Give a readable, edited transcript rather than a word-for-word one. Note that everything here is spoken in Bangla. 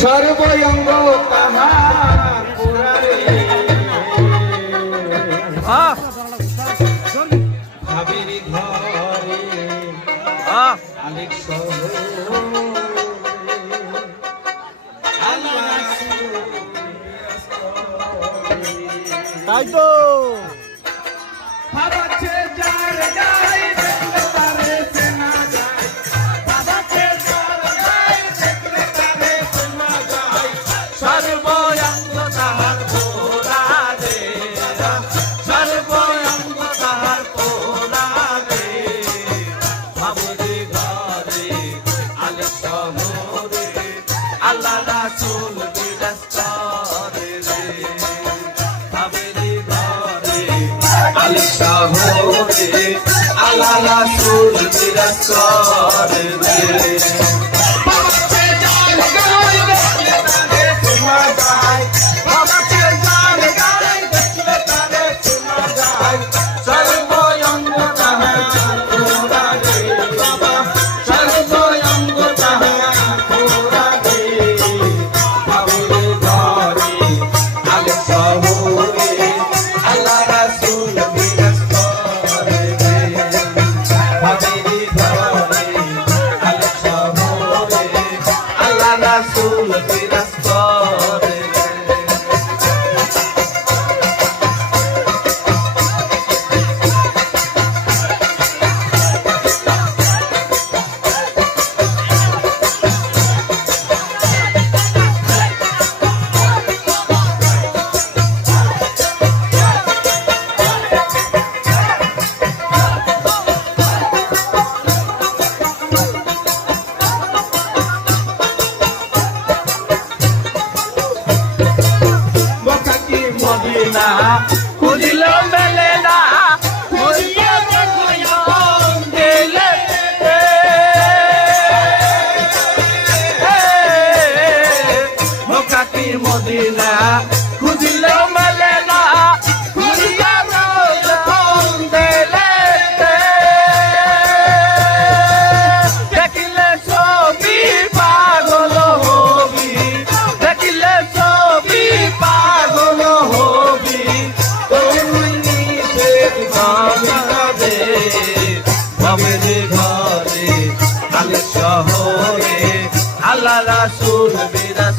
সর্বঙ্গ তাহার পুরারে ভাবির ঘরে আলেক শহরে তাই তো ভাবাচ্ছে যার গায়ে দেখলে তারে চেনা যায় ভাবাচ্ছে যার গায়ে দেখলে তারে চেনা যায় সর্বঙ্গ তাহার পোড়ারে সর্বঙ্গ তাহার পোড়ারে ভাবরে ঘরে আলে শহরে আল্লাহ রাসূল বিরাজ করে রে ভাবরে ঘরে আলে শহরে আল্লাহ রাসূল বিরাজ করে রে ভাবাচ্ছে যার গায়ে দেখলে তারে চেনা যায় ভাবাচ্ছে যার গায়ে দেখলে তারে চেনা যায় সর্বঙ্গ তাহার পোড়ারে বাবা সর্বঙ্গ তাহার পোড়ারে ভাবরে ঘরে আলে শহরে আল্লাহ রাসূল বিরাজ করে রে ভাবরে ঘরে আলে শহরে আল্লাহ রাসূল বিরাজ করে রে বকাকি মদিনা খুঁজিল মেলে না খুঁজিয়া দিলে মোকাকি মদিনা খুঁজিল মেলে না খুঁজিয়া দিলে দেখিলে ছবি পাগল হবি দেখিলে ছবি পাগল হবি তুমি নিজের ভাবে ভাবে ঘরে আলে শহরে আল্লাহ রাসূল বিরাজ